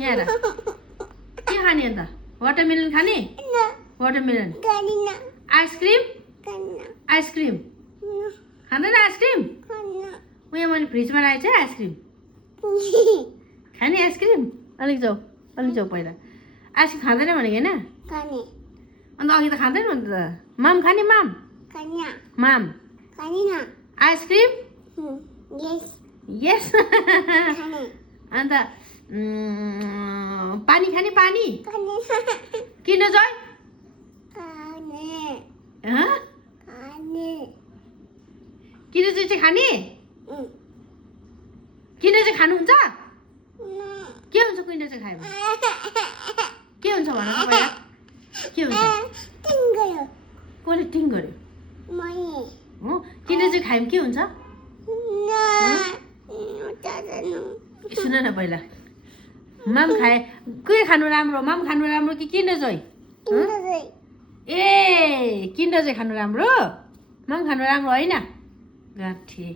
यहाँ हेर के खाने अन्त वाटरमेलन खाने वाटरमेलन आइसक्रिम आइसक्रिम खाँदैन आइसक्रिम उयो मैले फ्रिजमा राखेको छु आइसक्रिम खाने आइसक्रिम अलिक जाऊ पहिला आइसक्रिम खाँदैन भनेको होइन अन्त अघि त खाँदैन अन्त माम खाने माम माम आइसक्रिम यस अन्त पानी खाने पानी किन जोय किन चाहिँ खाने किन चाहिँ खानुहुन्छ के हुन्छ किन चाहिँ खायो भने के हुन्छ भन त पहिला के हुन्छ कसले टिङ गर्यो हो किन चाहिँ खायो के हुन्छ सुन न पहिला माम खाए के खानु राम्रो माम खानु राम्रो कि किन जोय ए किन चाहिँ खानु राम्रो माम खानु राम्रो होइन गाँठे